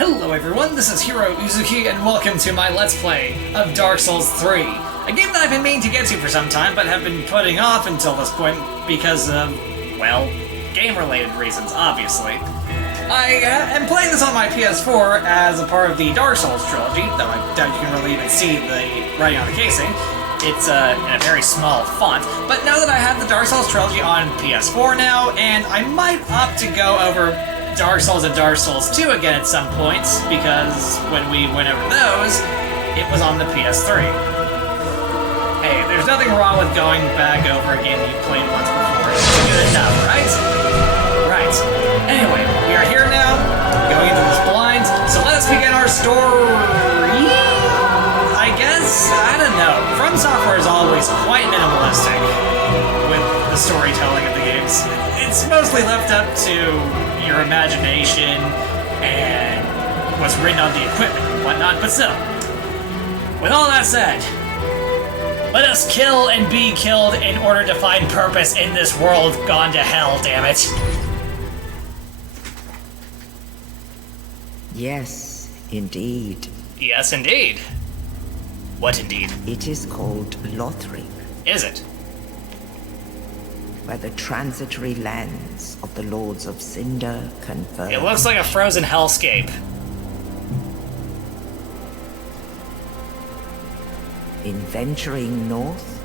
Hello everyone, this is Heero Uzuki, and welcome to my Let's Play of Dark Souls 3. A game that I've been meaning to get to for some time, but have been putting off until this point because of, well, game-related reasons, obviously. I am playing this on my PS4 as a part of the Dark Souls trilogy, though I doubt you can really even see the writing on the casing. It's in a very small font, but now that I have the Dark Souls trilogy on PS4 now, and I might opt to go over Dark Souls and Dark Souls 2 again at some points, because when we went over those, it was on the PS3. Hey, there's nothing wrong with going back over a game that you played once before. It's good enough, right? Right. Anyway, we are here now, going into this blind, so let us begin our story. I guess? I don't know. From Software is always quite minimalistic with the storytelling of the games. It's mostly left up to your imagination and what's written on the equipment and whatnot, but still. With all that said, let us kill and be killed in order to find purpose in this world gone to hell, damn it. Yes, indeed. Yes, indeed. What indeed? It is called Lothric, Is it? where the transitory lands of the Lords of Cinder converge. It looks like a frozen hellscape. In venturing north,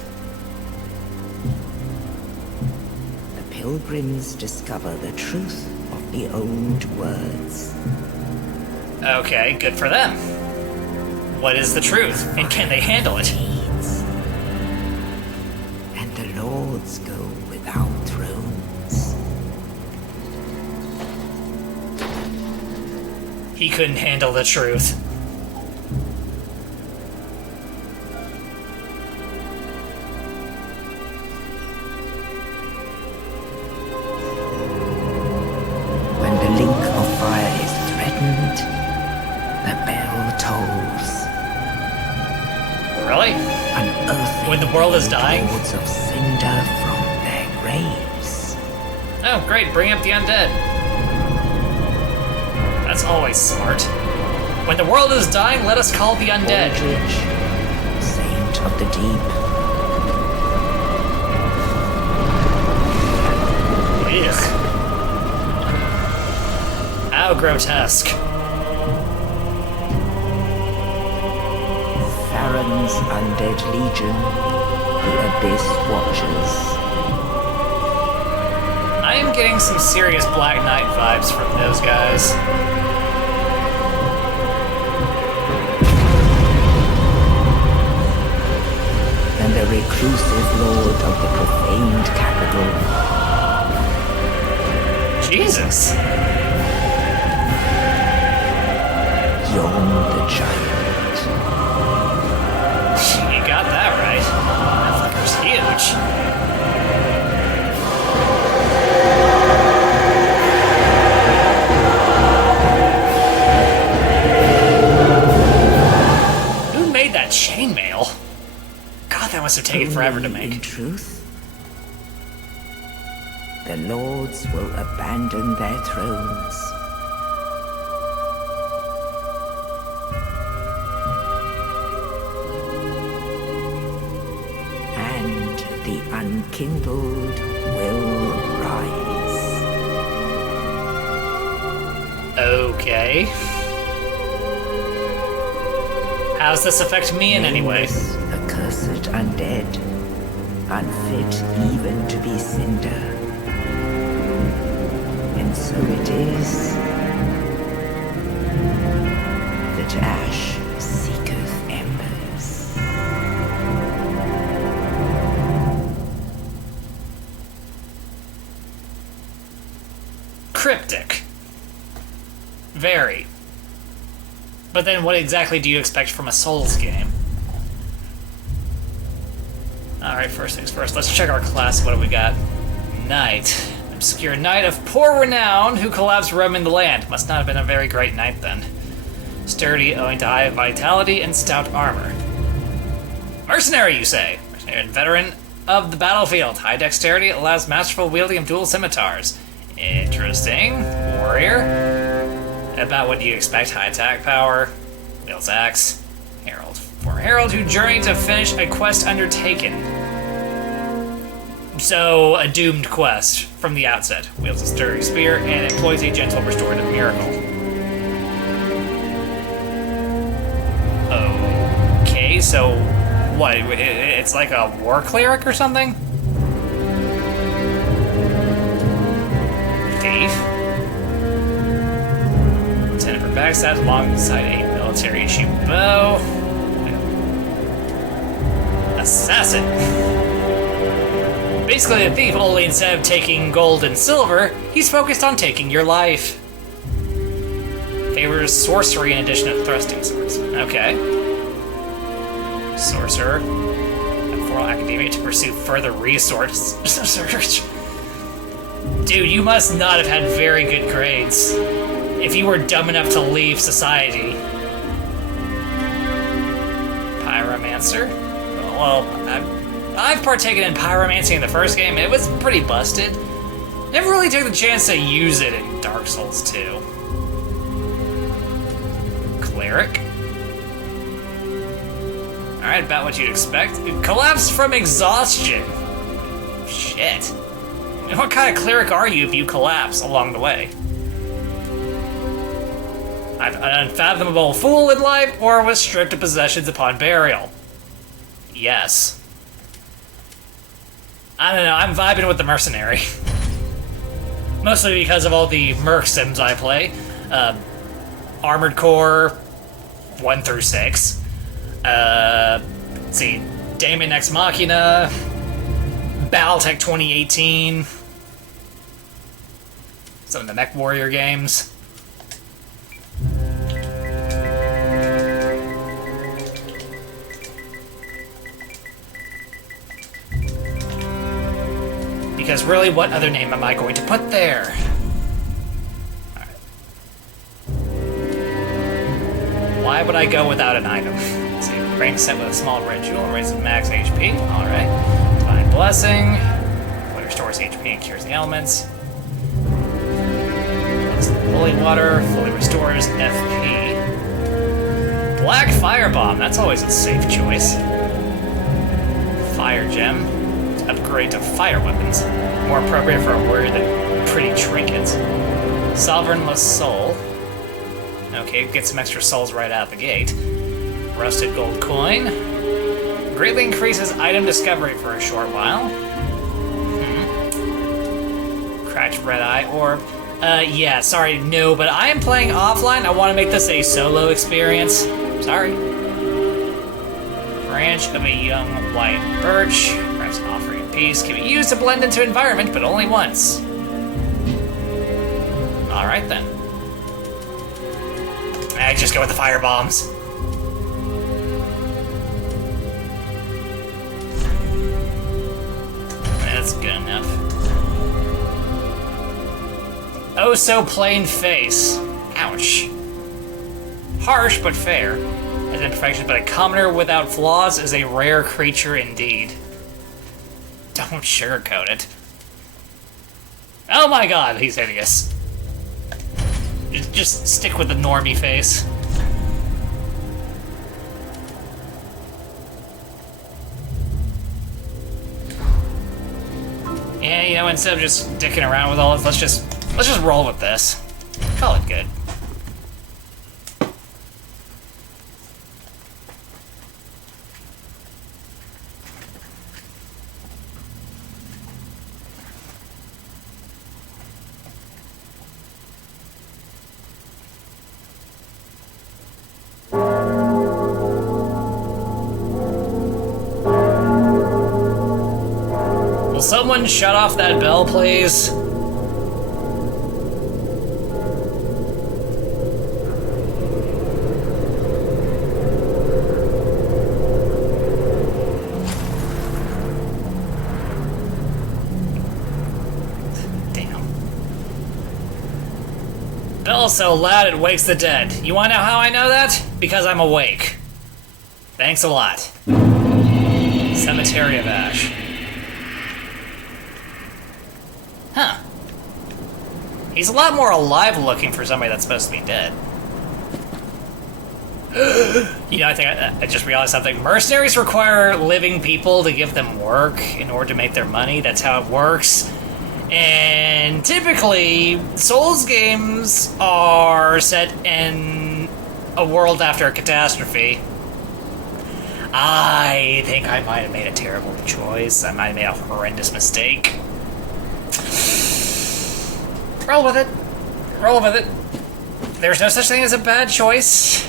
the pilgrims discover the truth of the old words. Okay, good for them. What is the truth, and can they handle it? And the lords go without thrones. He couldn't handle the truth. When the link of fire is threatened, the bell tolls. Really? Unearthing When the world is dying? Lords of Cinder from their graves. Oh, great, bring up the undead. That's always smart. When the world is dying, let us call the undead. Aldrich, saint of the deep. Ugh. How grotesque. Farron's undead legion, the Abyss Watchers. I am getting some serious Black Knight vibes from those guys. And the reclusive lord of the profaned capital. Jesus. Yon the giant. You got that right. That fucker's huge. Who made that chainmail? God, that must have taken forever to Only in make. truth, the lords will abandon their thrones. And the unkindled will rise. Okay. How's this affect me in any way? Nameless, accursed undead, unfit even to be cinder. And so it is that ash seeketh embers. Cryptic. Very. But then what exactly do you expect from a Souls game? Alright, first things first, let's check our class. What do we got? Knight. Obscure knight of poor renown who collapsed roaming the land. Must not have been a very great knight then. Sturdy owing to high vitality and stout armor. Mercenary, you say? Mercenary and veteran of the battlefield. High dexterity allows masterful wielding of dual scimitars. Interesting. Warrior. About what do you expect? High attack power, wields axe, herald. For herald who journeyed to finish a quest undertaken. So, a doomed quest from the outset. Wields a sturdy spear and employs a gentle restorative miracle. Okay, so what? It's like a war cleric or something? Thief. Lieutenant for backstab alongside a military issue bow. Assassin. Basically a thief, only instead of taking gold and silver, he's focused on taking your life. Favors sorcery in addition to thrusting swords. Okay. Sorcerer. For academia to pursue further resource search. Dude, you must not have had very good grades if you were dumb enough to leave society. Pyromancer? Well, I've partaken in pyromancy in the first game. It was pretty busted. Never really took the chance to use it in Dark Souls 2. Cleric? Alright, about what you'd expect. Collapse from exhaustion. Shit. What kind of cleric are you if you collapse along the way? I'm an unfathomable fool in life, or was stripped of possessions upon burial? Yes. I don't know, I'm vibing with the Mercenary. Mostly because of all the merc sims I play. Armored Core 1 through 6. Let's see, Daemon Ex Machina, Battletech 2018, some of the Mech Warrior games. Because really, what other name am I going to put there? Alright. Why would I go without an item? Let's see, rank set with a small red jewel, raises max HP. Alright. Divine Blessing. Fully restores HP and cures the elements. Holy Water, fully restores FP. Black Firebomb, that's always a safe choice. Fire Gem. Upgrade to fire weapons. More appropriate for a warrior than pretty trinkets. Sovereignless Soul. Okay, get some extra souls right out the gate. Rusted Gold Coin. Greatly increases item discovery for a short while. Cracked Red Eye Orb. Yeah, sorry, no, but I am playing offline. I want to make this a solo experience. Sorry. Branch of a young white birch. Perhaps an offering of peace. Can be used to blend into environment, but only once. Alright then. I just go with the fire bombs. That's good enough. Oh, so plain face. Ouch. Harsh, but fair. As imperfections, but a commoner without flaws is a rare creature indeed. Don't sugarcoat it. Oh my god, he's hideous. Just stick with the normie face. Yeah, you know, instead of just dicking around with all this, let's just roll with this. Call it good. Will someone shut off that bell, please? Bell so loud it wakes the dead. You wanna know how I know that? Because I'm awake. Thanks a lot. Cemetery of Ash. Huh. He's a lot more alive looking for somebody that's supposed to be dead. You know, I think I just realized something. Mercenaries require living people to give them work in order to make their money. That's how it works. And typically, Souls games are set in a world after a catastrophe. I think I might have made a terrible choice. I might have made a horrendous mistake. Roll with it. Roll with it. There's no such thing as a bad choice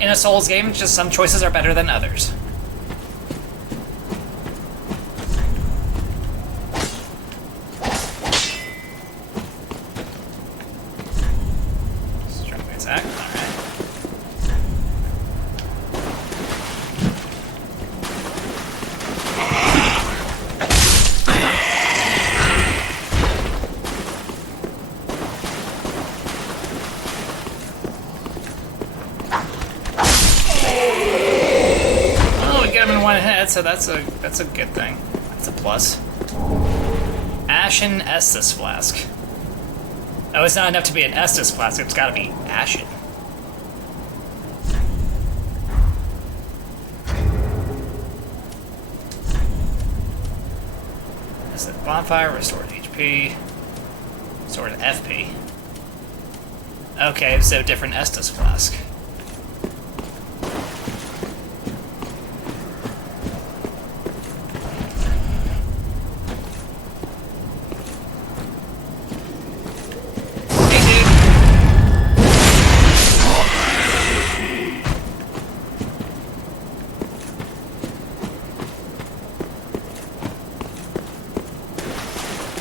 in a Souls game. It's just some choices are better than others. Strong attack. Alright. One hit, so that's a good thing. That's a plus. Ashen Estus Flask. Oh, it's not enough to be an Estus Flask, it's gotta be Ashen. This is bonfire, restored HP, restored FP. Okay, so different Estus Flask.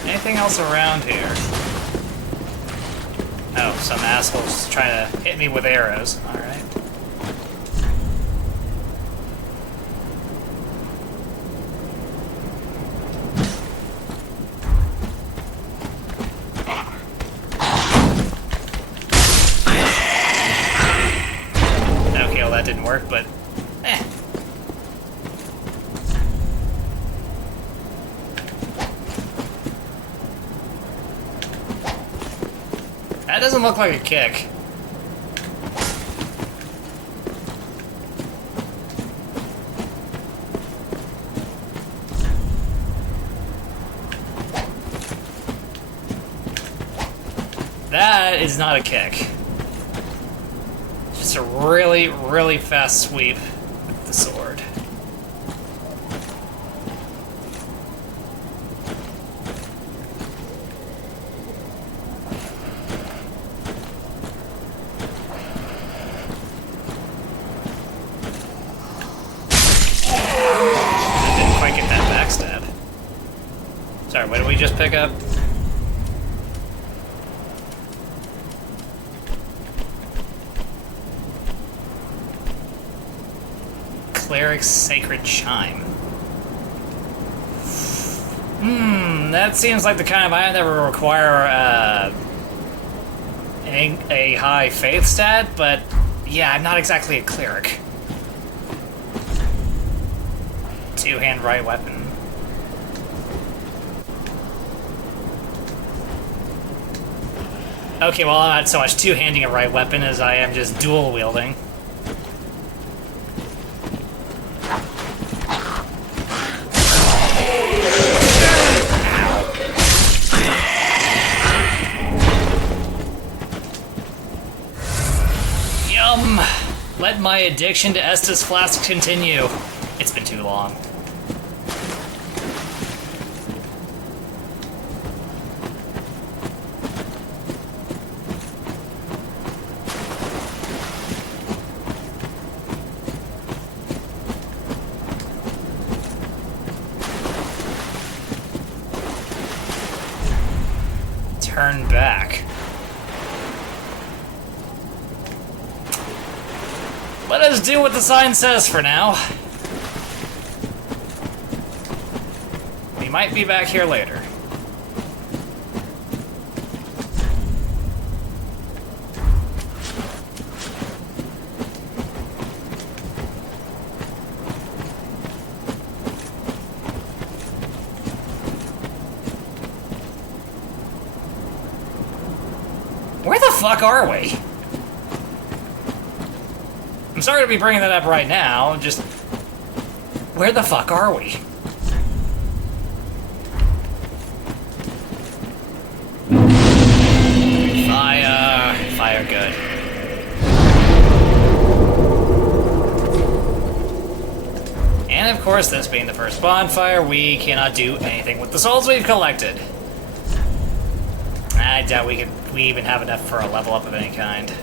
Anything else around here? Oh, some asshole's trying to hit me with arrows. Alright. Okay, well that didn't work, but eh. That doesn't look like a kick. That is not a kick. Just a really, really fast sweep with the sword. Sorry, what did we just pick up? Cleric's Sacred Chime. That seems like the kind of item that would require a high faith stat, but yeah, I'm not exactly a cleric. Two-hand right weapon. Okay, well, I'm not so much two-handing a right weapon as I am just dual-wielding. Yum! Let my addiction to Estus Flask continue. It's been too long. Turn back. Let us do what the sign says for now. We might be back here later. fuck are we? I'm sorry to be bringing that up right now, just... Where the fuck are we? Fire. Fire good. And of course, this being the first bonfire, we cannot do anything with the souls we've collected. I doubt we even have enough for a level up of any kind.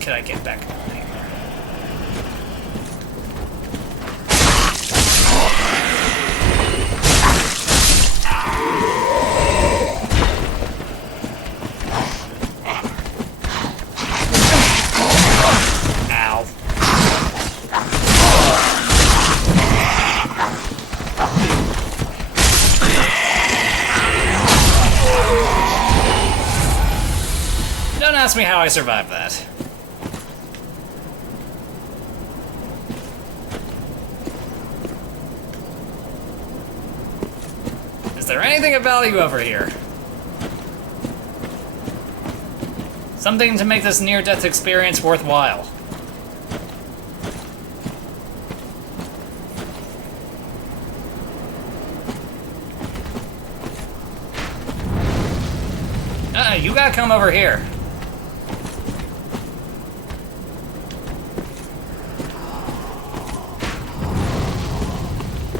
Could I get back? Ow. Don't ask me how I survived that. Is there anything of value over here? Something to make this near-death experience worthwhile. You gotta come over here.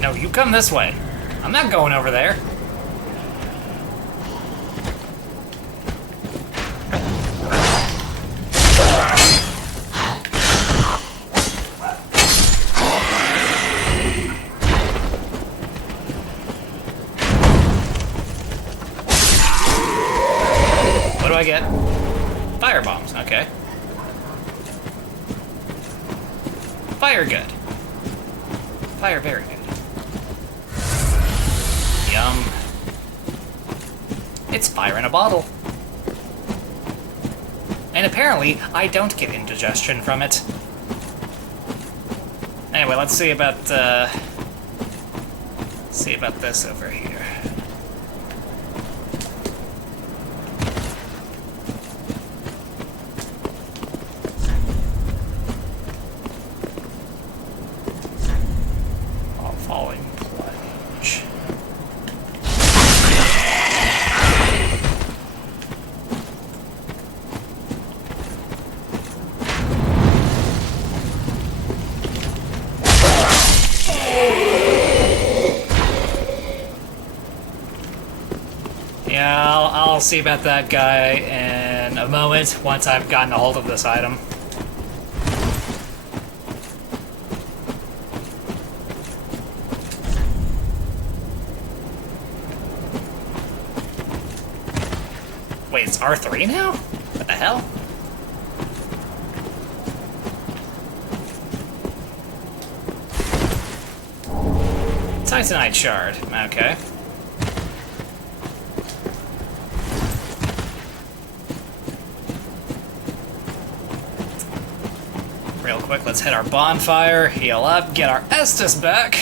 No, you come this way. I'm not going over there. What do I get? Fire bombs, okay. Fire good. Fire very good. Yum. It's fire in a bottle. And apparently, I don't get indigestion from it. Anyway, let's see about this over here. Falling plunge. Yeah, I'll see about that guy in a moment once I've gotten a hold of this item. Wait, it's R3 now? What the hell? Titanite shard. Okay. Real quick, let's hit our bonfire, heal up, get our Estus back.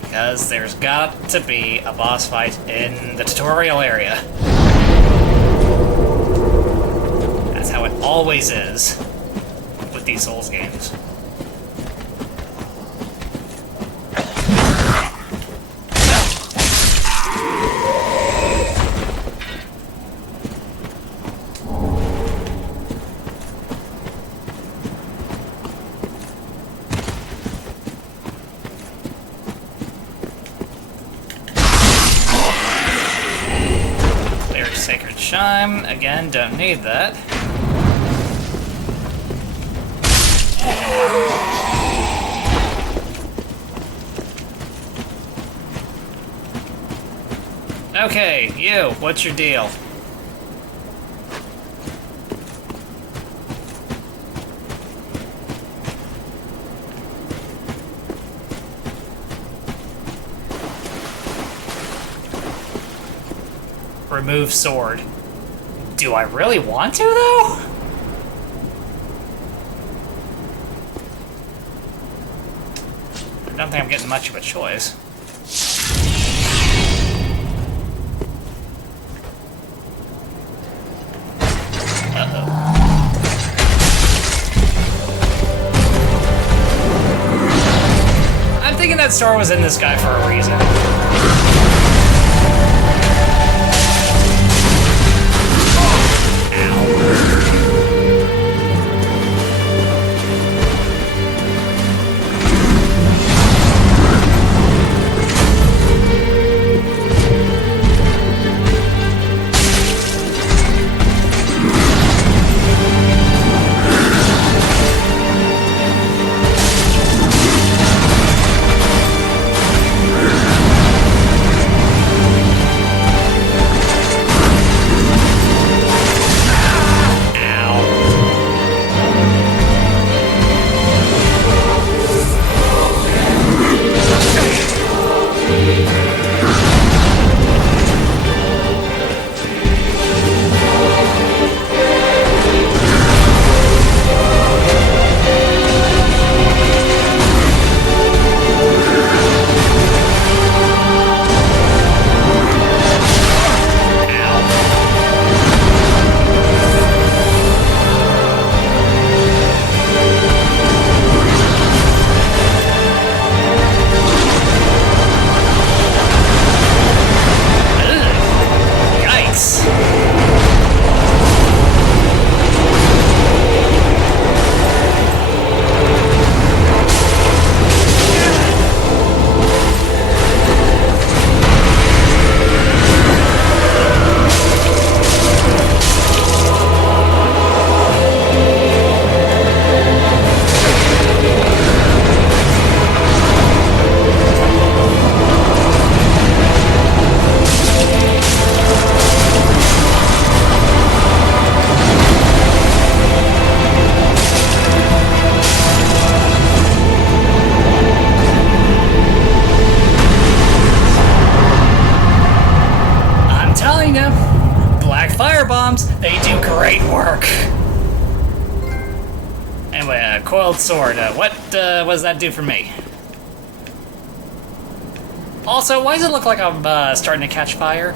Because there's got to be a boss fight in the tutorial area. That's how it always is with these Souls games. Sacred Chime. Again, don't need that. Okay, you, what's your deal? Remove sword. Do I really want to, though? I don't think I'm getting much of a choice. I'm thinking that sword was in this guy for a reason. They do great work. Anyway, coiled sword. What does that do for me? Also, why does it look like I'm starting to catch fire?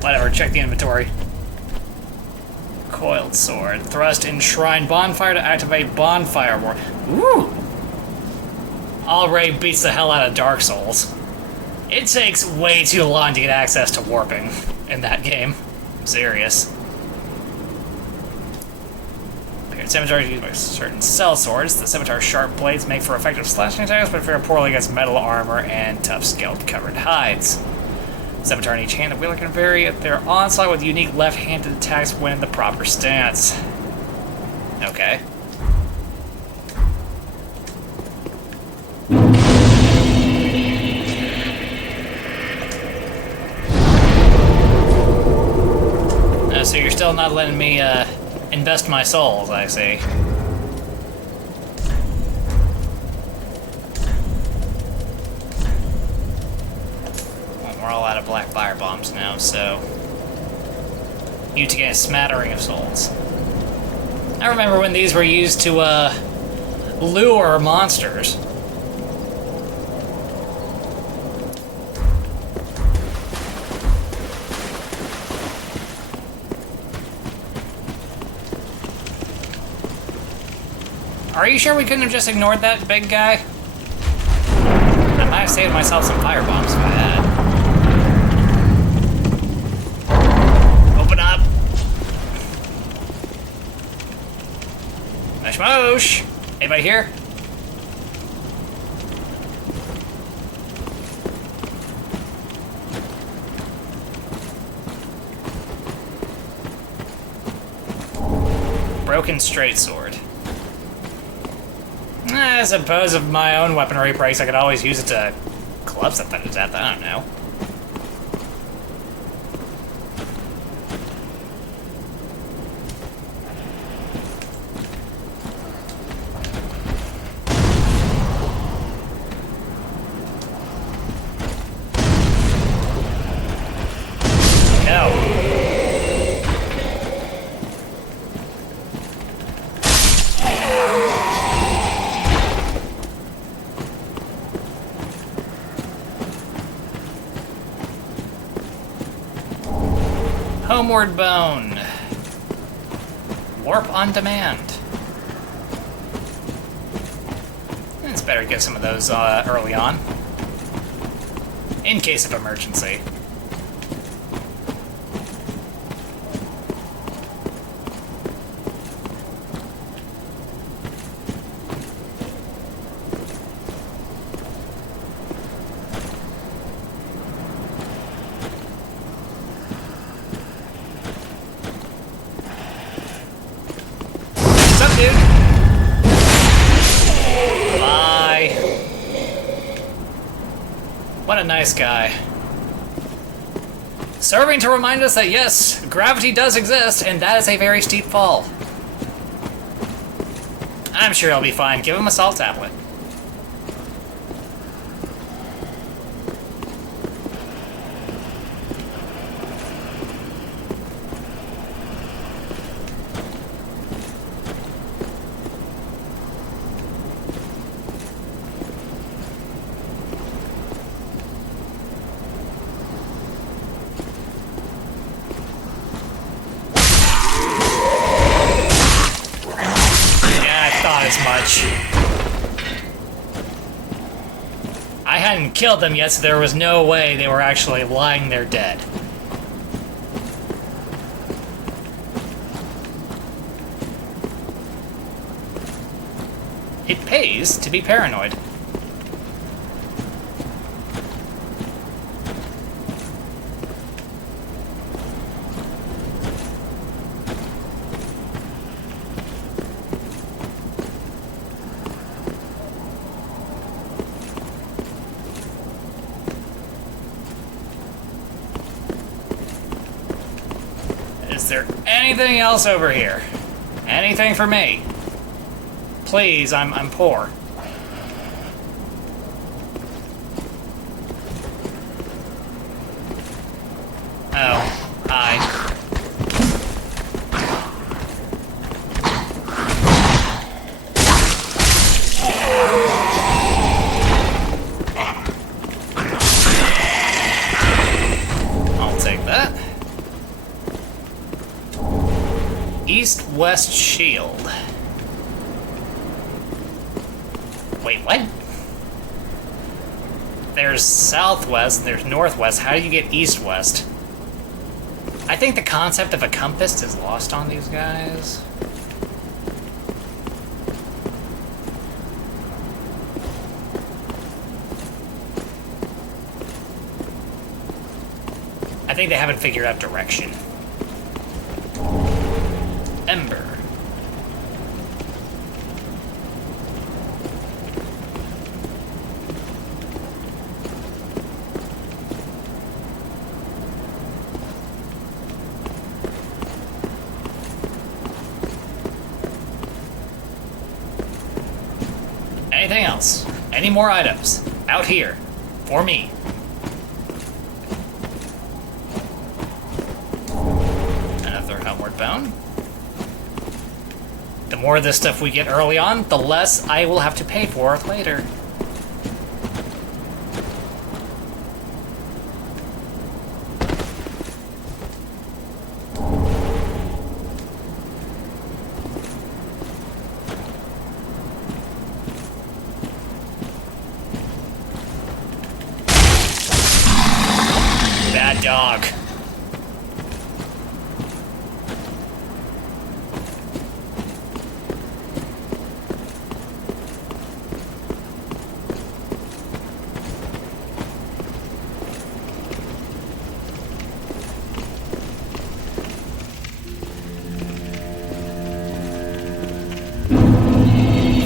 Whatever, check the inventory. Coiled sword. Thrust enshrine bonfire to activate bonfire war. Ooh! Already beats the hell out of Dark Souls. It takes way too long to get access to warping in that game. I'm serious. Scimitars used by certain cell swords. The scimitar's sharp blades make for effective slashing attacks, but fare poorly against metal armor and tough scaled-covered hides. Scimitar in each hand, the wielder can vary their onslaught with unique left-handed attacks when in the proper stance. Okay. So you're still not letting me, invest my souls, I see. Well, we're all out of black fire bombs now, so you to get a smattering of souls. I remember when these were used to lure monsters. Are you sure we couldn't have just ignored that big guy? I might have saved myself some firebombs if I had. Open up! Mosh mosh! Anybody here? Broken straight sword. I suppose if my own weaponry breaks, I could always use it to club something to death. I don't know. Homeward Bone. Warp on demand. It's better to get some of those early on. In case of emergency. Dude. Bye. What a nice guy. Serving to remind us that yes, gravity does exist, and that is a very steep fall. I'm sure he'll be fine. Give him a salt tablet. I hadn't killed them yet, so there was no way they were actually lying there dead. It pays to be paranoid. Is there anything else over here? Anything for me? Please, I'm poor. Oh, hi. I'll take that. East-west shield. Wait, what? There's southwest, there's northwest. How do you get east-west? I think the concept of a compass is lost on these guys. I think they haven't figured out direction. Ember. Anything else? Any more items? Out here. For me. Another homeward bound. The more of this stuff we get early on, the less I will have to pay for it later. Bad dog.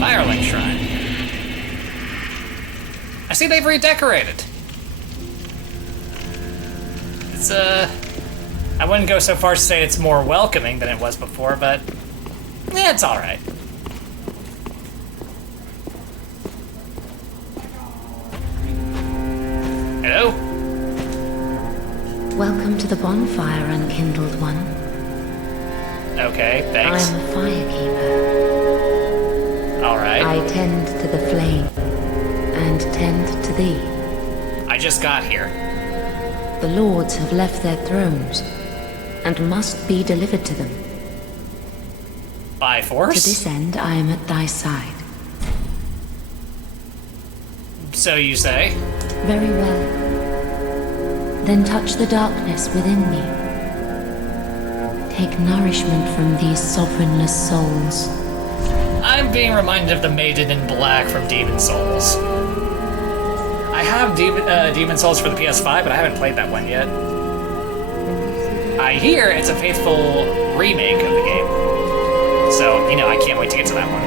Firelink Shrine. I see they've redecorated. It's, I wouldn't go so far as to say it's more welcoming than it was before, but yeah, it's alright. Hello? Welcome to the bonfire, unkindled one. Okay, thanks. I'm a firekeeper. Alright. I tend to the flame, and tend to thee. I just got here. The lords have left their thrones. and must be delivered to them. By To force? this end, I am at thy side. So you say? Very well. Then touch the darkness within me. Take nourishment from these sovereignless souls. I'm being reminded of the Maiden in Black from Demon Souls. I have Demon Souls for the PS5, but I haven't played that one yet. I hear it's a faithful remake of the game. So, you know, I can't wait to get to that one.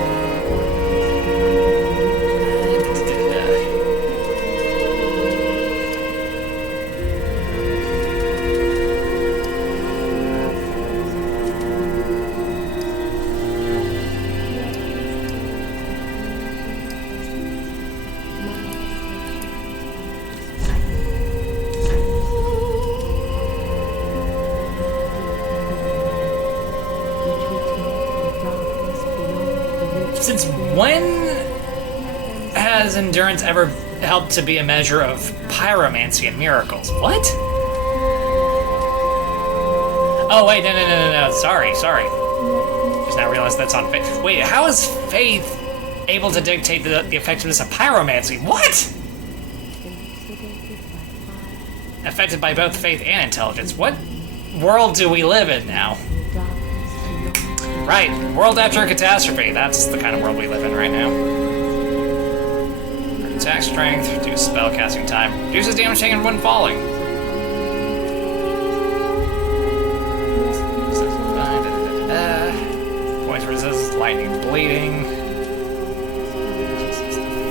Since when has endurance ever helped to be a measure of pyromancy and miracles? What? Oh, wait, no. Sorry. Just now realized that's on faith. Wait, how is faith able to dictate the effectiveness of pyromancy? What? Affected by both faith and intelligence. What world do we live in now? Right, world after a catastrophe. That's the kind of world we live in right now. Attack strength, reduce spell casting time, reduces damage taken when falling. Points resist lightning and bleeding.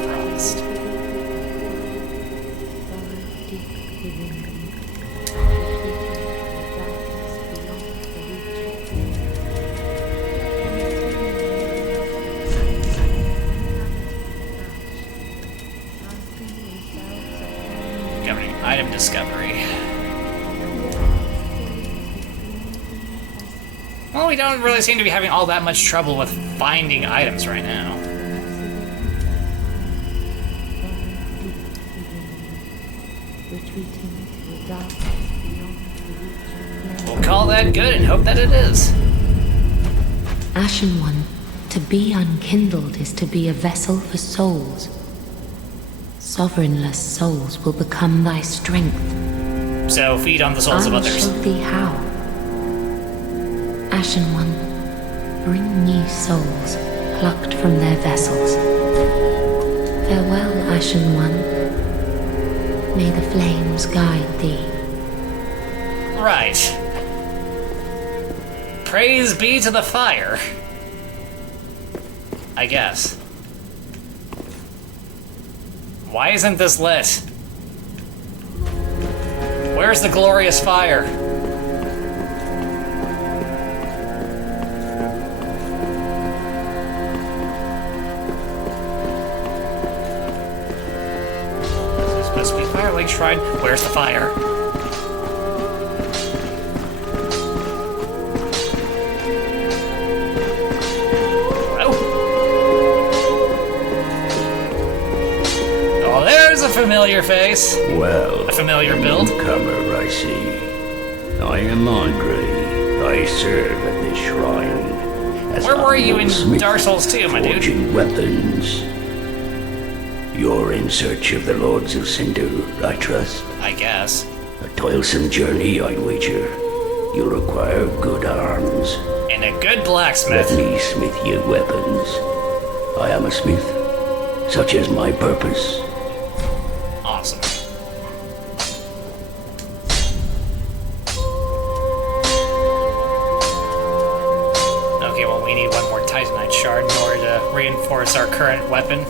Frost. Governing item discovery. Well, we don't really seem to be having all that much trouble with finding items right now. We'll call that good and hope that it is. Ashen One, to be unkindled is to be a vessel for souls. Sovereignless souls will become thy strength. So feed on the souls of I'll others. show thee how. Ashen One, bring new souls, plucked from their vessels. Farewell, Ashen One. May the flames guide thee. Right. Praise be to the fire. I guess. Why isn't this lit? Where's the glorious fire? This must be Firelink Shrine. Where's the fire? A familiar face. Well, a familiar build. Newcomer, I see. I am Andre. I serve at this shrine. As Where were you in smith, Dark Souls 2, my dude? forging weapons. You're in search of the Lords of Cinder, I trust. I guess. A toilsome journey, I'd wager. You'll require good arms. And a good blacksmith. Let me smith you weapons. I am a smith. Such is my purpose. Awesome. Okay, well, we need one more Titanite shard in order to reinforce our current weapon.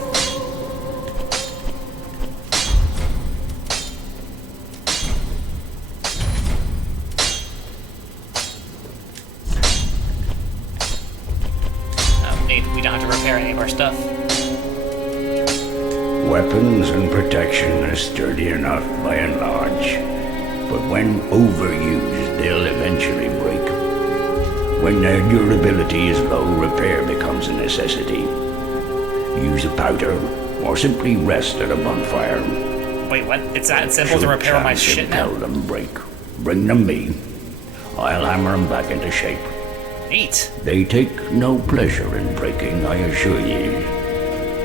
Neat. We don't have to repair any of our stuff. Weapons and protection are sturdy enough by and large, but when overused, they'll eventually break. When their durability is low, repair becomes a necessity. Use a powder, or simply rest at a bonfire. Wait, what? It's that simple to repair all my shit now? Tell them break. Bring them me. I'll hammer 'em back into shape. Neat. They take no pleasure in breaking, I assure ye.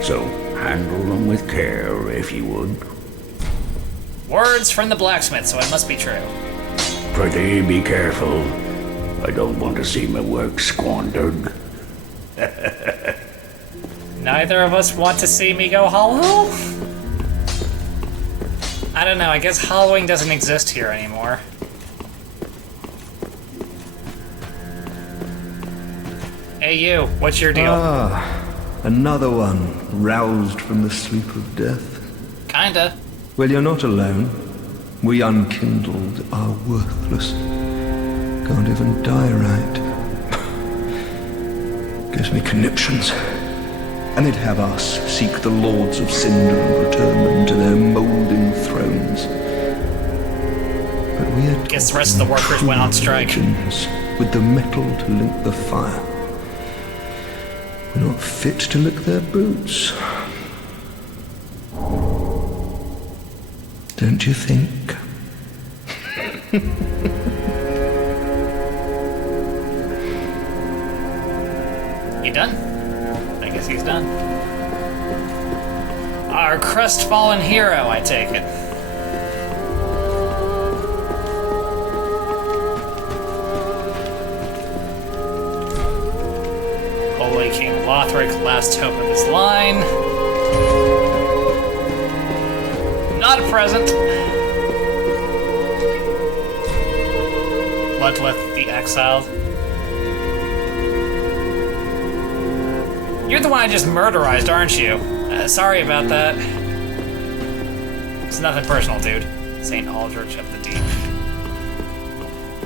So handle them with care, if you would. Words from the blacksmith, so it must be true. Pretty be careful. I don't want to see my work squandered. Neither of us want to see me go hollow? I don't know, I guess hollowing doesn't exist here anymore. Hey you, what's your deal? Another one roused from the sleep of death. Kinda. Well, you're not alone. We unkindled are worthless. Can't even die right. Gives me conniptions. And they'd have us seek the lords of cinder and return them to their moulding thrones. But we had Guess the rest of the workers went on strike. with the metal to link the fire. We're not fit to lick their boots. Don't you think? You done? I guess he's done. Our crestfallen hero, I take it. Holy King Lothric, last hope of his line. Not a present. Bloodleth the Exiled. You're the one I just murderized, aren't you? Sorry about that. It's nothing personal, dude. St. Aldrich of the Deep.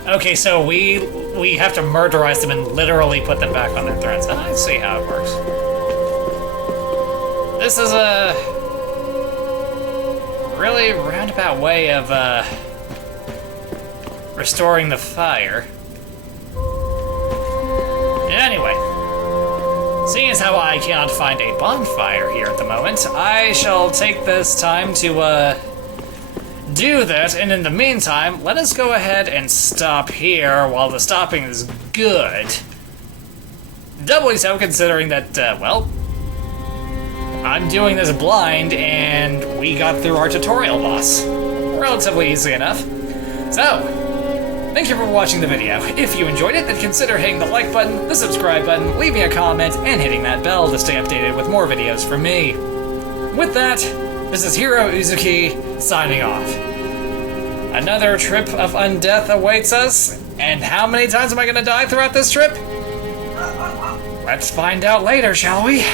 Okay, so we have to murderize them and literally put them back on their thrones. I see how it works. This is a really roundabout way of restoring the fire. Anyway. Seeing as how I cannot find a bonfire here at the moment, I shall take this time to, do that, and in the meantime, let us go ahead and stop here while the stopping is good. Doubly so considering that, well, I'm doing this blind, and we got through our tutorial boss. Relatively easy enough. So, thank you for watching the video. If you enjoyed it, then consider hitting the like button, the subscribe button, leaving a comment, and hitting that bell to stay updated with more videos from me. With that, this is Heero Uzuki, signing off. Another trip of undeath awaits us, and how many times am I gonna die throughout this trip? Let's find out later, shall we?